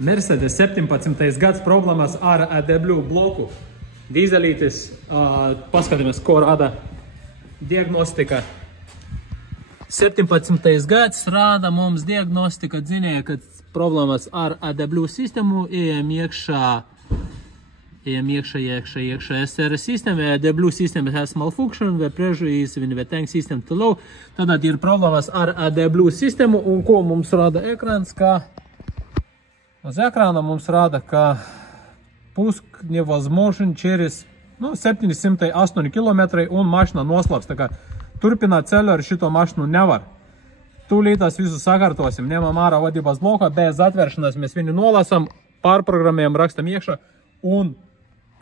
Mercedes 17. gads problēmas ar AdBlue bloku. Dīzelītis, paskatāmies, ko rada diagnostika. 17. gads rāda mums diagnostika, zinēja, ka problēmas ar AdBlue sistēmu ejam iekšā SR sistēma, AdBlue sistēma has malfunction, vai prejudice, vai tank system too low. Tad ir problēmas ar AdBlue sistēmu, un ko mums rāda ekrāns, ka uz ekrāna mums rāda, ka пуск невозможен через 708 km un mašina noslēps. Tā kā turpināt ceļu ar šito mašinu nevar. Tūlītās visu sakārtosim, ņemam ārā vadības blokā, bez atvēršanas mēs viņu nolasam, pārprogrammējam, rakstam iekšā un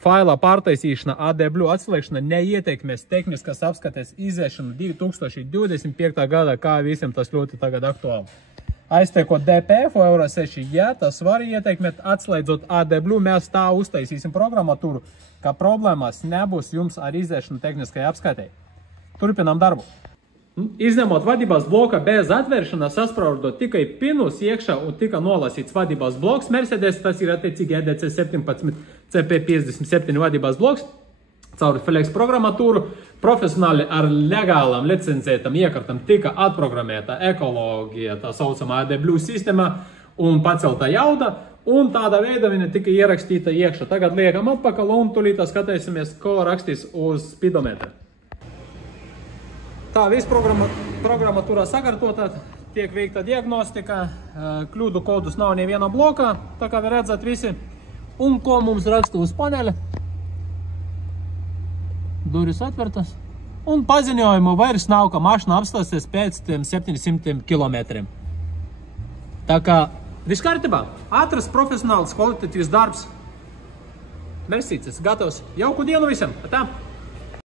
failā pārtaisīšana, AdBlue atslēgšana neietekmēs tehniskas apskates iziešanu 2025. gadā, kā visiem tas ļoti tagad aktuāli. Aiztiekot DPF Euro 6, ja tas var ietekmēt, atslēdzot AdBlue, mēs tā uztaisīsim programmatūru, ka problēmas nebūs jums ar iziešanu tehniskai apskatei. Turpinām darbu. Izņemot vadības bloka bez atvēršanas, sasprārdot tikai pinus iekšā un tika nolasīts vadības bloks Mercedes, tas ir attiecīgi EDC 17 CP57 vadības bloks, caur Flex programmatūru, profesionāli ar legālam licencētam iekartam tika atprogrammēta ekoloģija, tā saucamā AdBlue sistēma un pacelta jauda, un tāda veida viņa tika ierakstīta iekšā. Tagad liekam atpakaļ un tulītā skatīsimies, ko rakstīs uz speedometra. Tā viss programmatūrā sakārtotā, tiek veikta diagnostika, kļūdu kodus nav neviena blokā, tā kā var redzēt visi. Un ko mums raksta uz paneļa? Duris atvertas. Un paziņojumu vairs nav, ka mašina apstāsies pēc tiem 700 km. Tā kā viss kārtībā, ātras, profesionāls, kvalitatīvs darbs. Mercedes gatavs. Jauku dienu visiem! Tā!